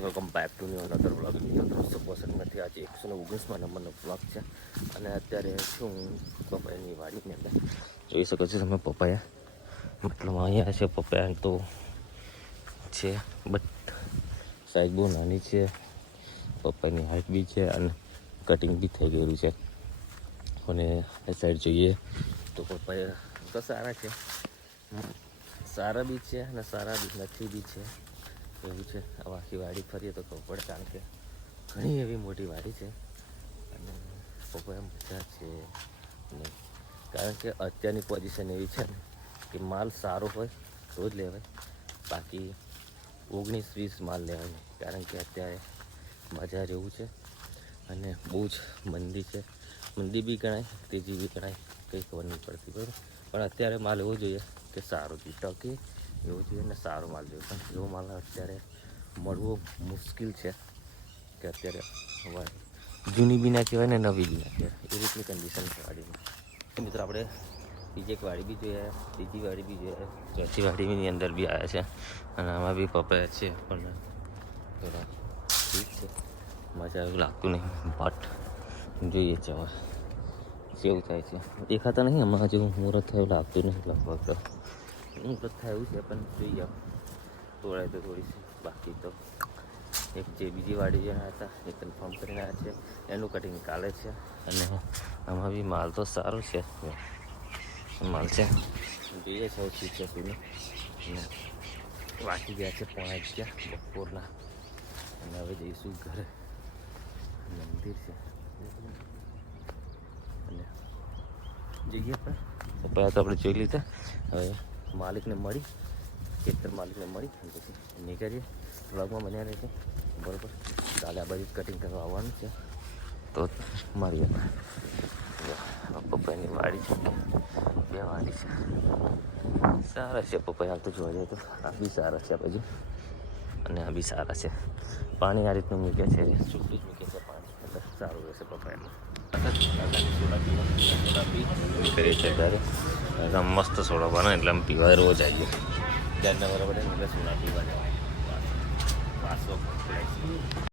Welcome back to new another vlog. મિત્રો 365 આજે 119મા નંબરનો વ્લોગ છે. અને અત્યારે છું પપૈયાની વાડીની અંદર. જોઈ શકો છો તમે પપૈયા, મતલબ અહીંયા છે પપૈયા તો છે, બટ સાઈઝ બહુ નાની છે. પપૈયાની હાઈટ બી છે અને કટિંગ બી થઈ ગયેલું છે. અને આ સાઈડ જોઈએ તો પપૈયા તો સારા છે, સારા બી છે અને સારા બી નથી બી છે, એવું છે. હવે આખી વાડી ફરીએ તો ખબર પડે, કારણ કે ઘણી એવી મોટી વાડી છે અને પપૈયા મજા છે ને. કારણ કે અત્યારની પોઝિશન એવી છે ને કે માલ સારો હોય તો જ લેવાય, બાકી 19-20 માલ લેવાય નહીં. કારણ કે અત્યારે બજાર એવું છે અને બહુ જ મંદી છે. મંદી બી ગણાય, તેજી બી ગણાય, કંઈ ખબર નહીં પડતી, બરાબર. પણ અત્યારે માલ એવો જોઈએ કે સારો ટકે એવો જોઈએ ને સારો માલ જોઈએ. પણ એવો માલ અત્યારે મળવો મુશ્કેલ છે કે અત્યારે જૂની બી ના કહેવાય ને નવી બી ના કહેવાય, એ રીતની કન્ડિશન છે વાડીમાં. મિત્રો આપણે બીજી એક વાડી બી જોઈએ, ત્રીજી વાડી બી જોઈએ, ચોથી વાડીની અંદર બી આવ્યા છે. અને આમાં બી પપૈયા છે, પણ થોડા ઠીક છે, મજા એવું લાગતું નહીં. બટ જોઈએ છે હવે કેવું થાય છે. દેખાતા નહીં હમણાં જેવું મુહૂર્ત થયું લાગતું નહીં. લગભગ તો મુહૂર્ત થાય એવું છે, પણ જોઈએ તોડાય તો થોડી છે. બાકી તો એક જે બીજી વાડી જે હતા એ કન્ફર્મ કરીને આવ્યા છે, એનું કટિંગ કાલે છે. અને આમાં બી માલ તો સારો છે, માલ છે. જોઈએ છે શું છે શું નહીં. વાંચી ગયા છે 11:30 બપોરના. અને હવે જઈશું ઘરે. મંદિર છે અને જઈએ પણ પપૈયા તો આપણે જોઈ લીધા. હવે માલિકને મળી, ખેતર માલિકને મળી પછી નીકળીએ. વ્લોગમાં બન્યા રહેશે, બરાબર. કાલે આ બાજુ કટિંગ કરવા આવવાનું છે, તો મળીએ. પપૈયાની વાડી છે, 2 વાડી છે, સારા છે પપૈયા તો જોવા જાય તો. આ બી સારા છે આ બાજુ અને આ બી સારા છે. પાણી આ રીતનું મૂકે છે, છૂટું જ મૂકે છે પાણી, એટલે સારું રહેશે પપૈયામાં. કરીએ છીએ ત્યારે મસ્ત સોડા બને એટલે આમ પીવા રોજ આવીએ. ત્યારના બરાબર એટલે સોડા પીવા જવાય. 500